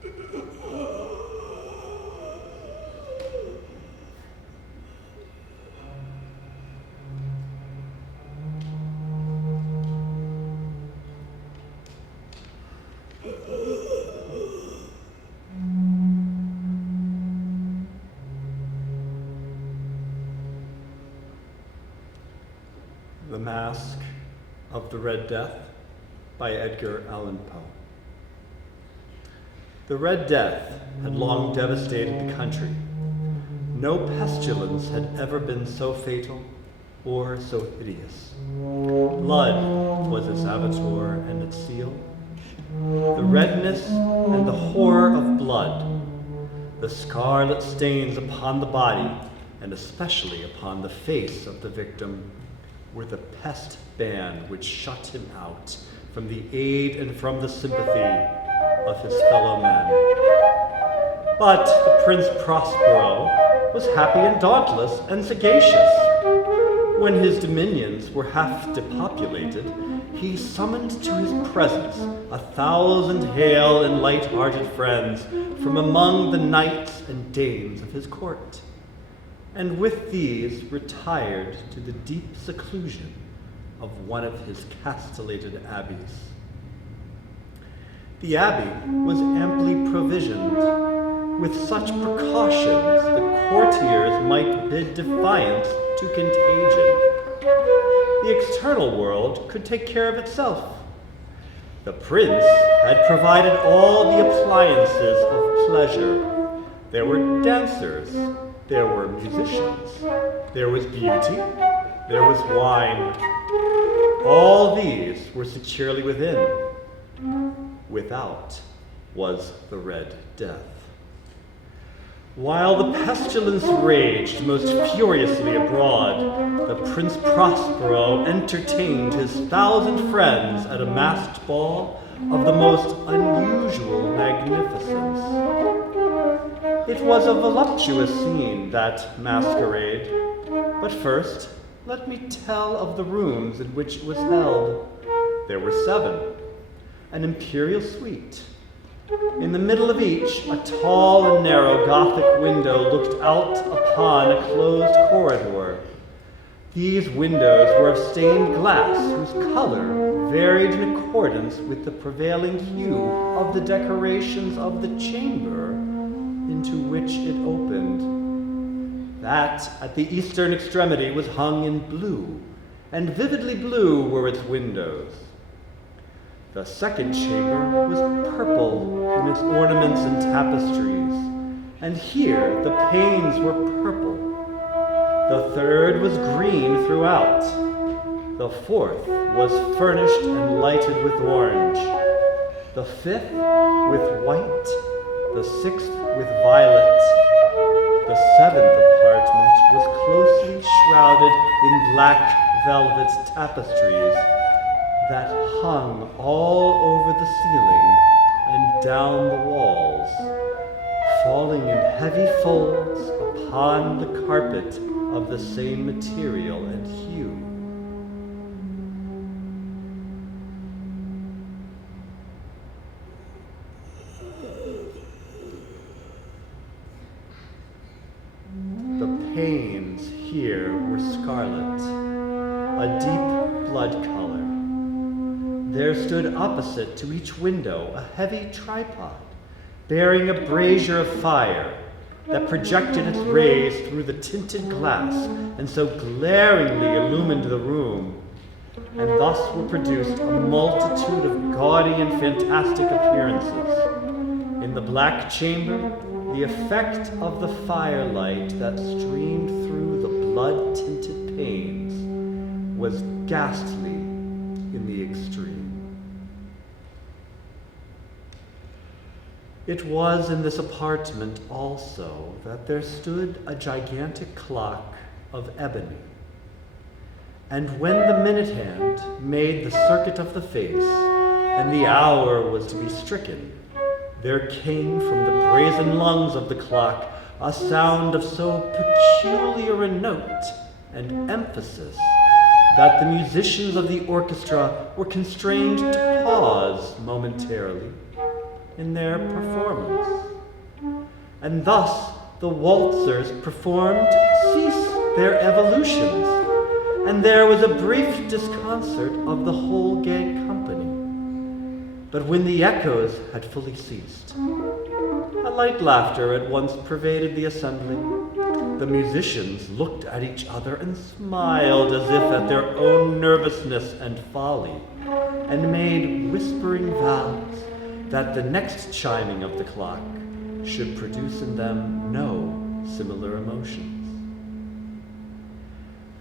The Masque of the Red Death by Edgar Allan Poe. The Red Death had long devastated the country. No pestilence had ever been so fatal or so hideous. Blood was its avatar and its seal. The redness and the horror of blood, the scarlet stains upon the body, and especially upon the face of the victim, were the pest ban which shut him out from the aid and from the sympathy of his fellow men. But the Prince Prospero was happy and dauntless and sagacious. When his dominions were half depopulated, he summoned to his presence 1,000 hale and light-hearted friends from among the knights and dames of his court, and with these retired to the deep seclusion of one of his castellated abbeys. The abbey was amply provisioned with such precautions the courtiers might bid defiance to contagion. The external world could take care of itself. The prince had provided all the appliances of pleasure. There were dancers, there were musicians, there was beauty, there was wine. All these were securely within. Without was the Red Death. While the pestilence raged most furiously abroad, the Prince Prospero entertained his 1,000 friends at a masked ball of the most unusual magnificence. It was a voluptuous scene, that masquerade. But first, let me tell of the rooms in which it was held. There were 7, an imperial suite. In the middle of each, a tall and narrow Gothic window looked out upon a closed corridor. These windows were of stained glass, whose color varied in accordance with the prevailing hue of the decorations of the chamber into which it opened. That at the eastern extremity was hung in blue, and vividly blue were its windows. The second chamber was purple in its ornaments and tapestries, and here the panes were purple. The third was green throughout. The fourth was furnished and lighted with orange. The fifth with white. The sixth with violet. The 7th apartment was closely shrouded in black velvet tapestries that hung all over the ceiling and down the walls, falling in heavy folds upon the carpet of the same material and hue. The panes here were scarlet, a deep blood color. There stood opposite to each window a heavy tripod, bearing a brazier of fire that projected its rays through the tinted glass and so glaringly illumined the room. And thus were produced a multitude of gaudy and fantastic appearances. In the black chamber, the effect of the firelight that streamed through the blood-tinted panes was ghastly in the extreme. It was in this apartment also that there stood a gigantic clock of ebony. And when the minute hand made the circuit of the face, and the hour was to be stricken, there came from the brazen lungs of the clock a sound of so peculiar a note and emphasis that the musicians of the orchestra were constrained to pause momentarily in their performance. And thus the waltzers performed cease their evolutions, and there was a brief disconcert of the whole gay company. But when the echoes had fully ceased, a light laughter at once pervaded the assembly. The musicians looked at each other and smiled as if at their own nervousness and folly, and made whispering vows that the next chiming of the clock should produce in them no similar emotions.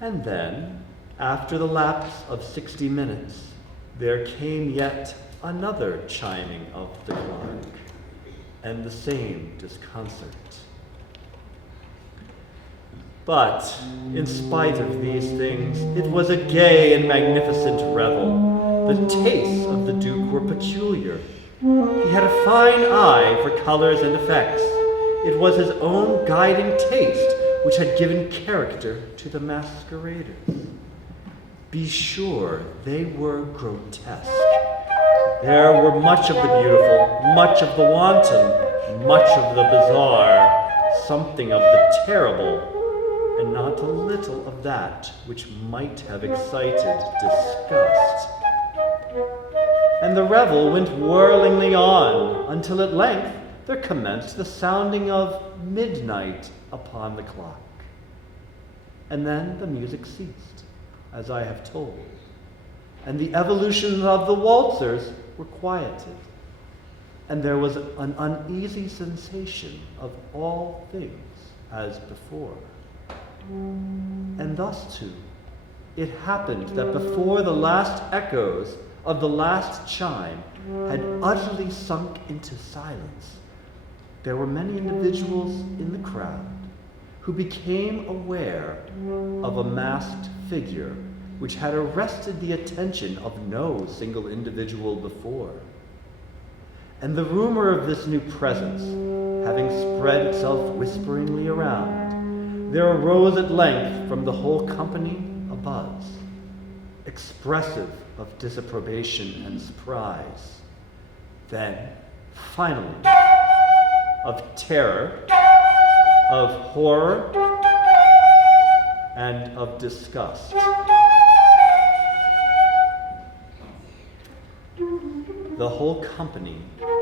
And then, after the lapse of 60 minutes, there came yet another chiming of the clock, and the same disconcert. But, in spite of these things, it was a gay and magnificent revel. The tastes of the Duke were peculiar. He had a fine eye for colors and effects. It was his own guiding taste which had given character to the masqueraders. Be sure they were grotesque. There were much of the beautiful, much of the wanton, much of the bizarre, something of the terrible, and not a little of that which might have excited disgust. And the revel went whirlingly on, until at length there commenced the sounding of midnight upon the clock. And then the music ceased, as I have told, and the evolutions of the waltzers were quieted, and there was an uneasy sensation of all things as before. And thus, too, it happened that before the last echoes of the last chime had utterly sunk into silence, there were many individuals in the crowd who became aware of a masked figure which had arrested the attention of no single individual before. And the rumor of this new presence, having spread itself whisperingly around, there arose at length from the whole company a buzz, expressive of disapprobation and surprise. Then, finally, of terror, of horror, and of disgust. The whole company,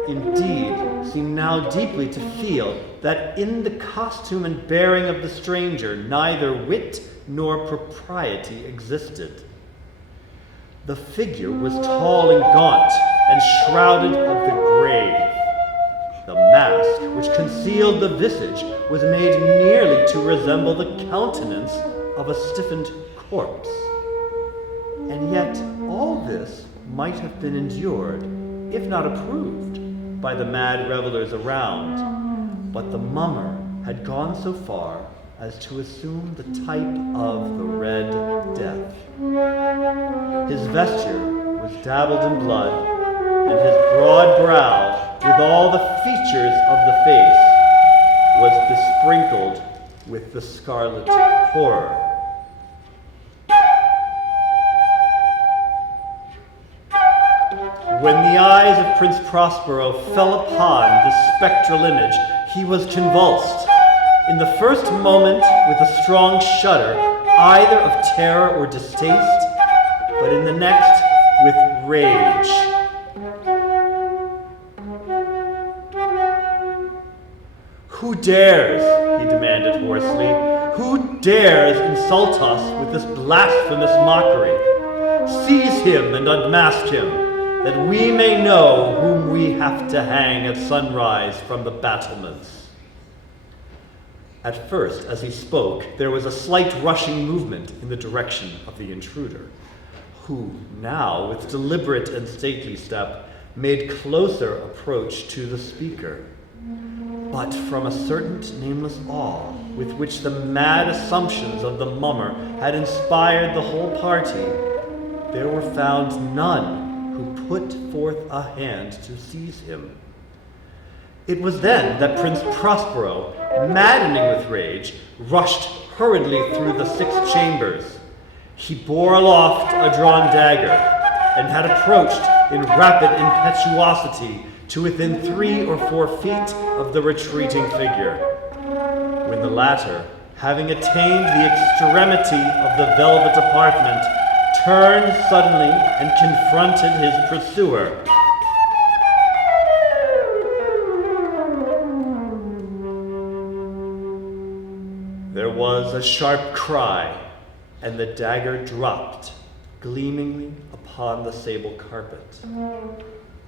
indeed, seemed now deeply to feel that in the costume and bearing of the stranger neither wit nor propriety existed. The figure was tall and gaunt and shrouded of the grave. The mask which concealed the visage was made nearly to resemble the countenance of a stiffened corpse. And yet all this might have been endured, if not approved, by the mad revelers around, but the mummer had gone so far as to assume the type of the Red Death. His vesture was dabbled in blood, and his broad brow, with all the features of the face, was besprinkled with the scarlet horror. When the eyes of Prince Prospero fell upon this spectral image, he was convulsed, in the first moment with a strong shudder, either of terror or distaste, but in the next with rage. Who dares, he demanded hoarsely, who dares insult us with this blasphemous mockery? Seize him and unmask him, that we may know whom we have to hang at sunrise from the battlements. At first, as he spoke, there was a slight rushing movement in the direction of the intruder, who now, with deliberate and stately step, made closer approach to the speaker. But from a certain nameless awe with which the mad assumptions of the mummer had inspired the whole party, there were found none who put forth a hand to seize him. It was then that Prince Prospero, maddening with rage, rushed hurriedly through the 6 chambers. He bore aloft a drawn dagger, and had approached in rapid impetuosity to within 3 or 4 feet of the retreating figure, when the latter, having attained the extremity of the velvet apartment, turned suddenly and confronted his pursuer. There was a sharp cry, and the dagger dropped gleamingly upon the sable carpet,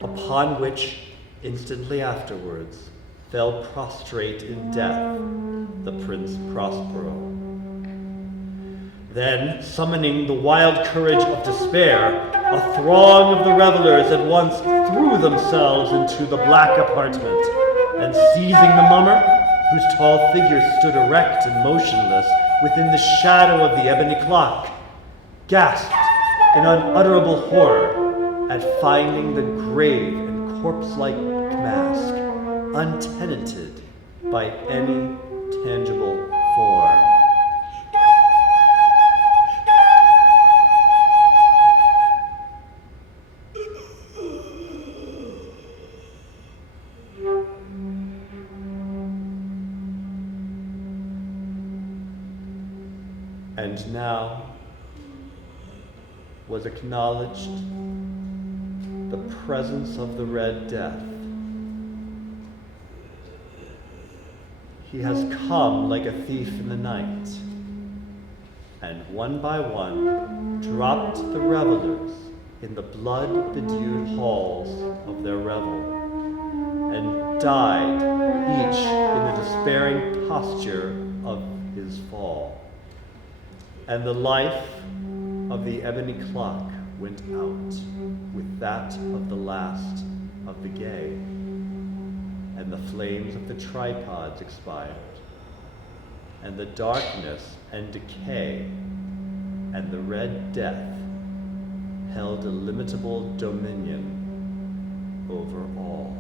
upon which, instantly afterwards, fell prostrate in death the Prince Prospero. Then, summoning the wild courage of despair, a throng of the revelers at once threw themselves into the black apartment, and seizing the mummer, whose tall figure stood erect and motionless within the shadow of the ebony clock, gasped in unutterable horror at finding the grave and corpse-like mask untenanted by any tangible form. And now was acknowledged the presence of the Red Death. He has come like a thief in the night, and one by one dropped the revelers in the blood-bedewed halls of their revel, and died each in the despairing posture of his fall. And the life of the ebony clock went out with that of the last of the gay, and the flames of the tripods expired, and the darkness and decay and the Red Death held illimitable dominion over all.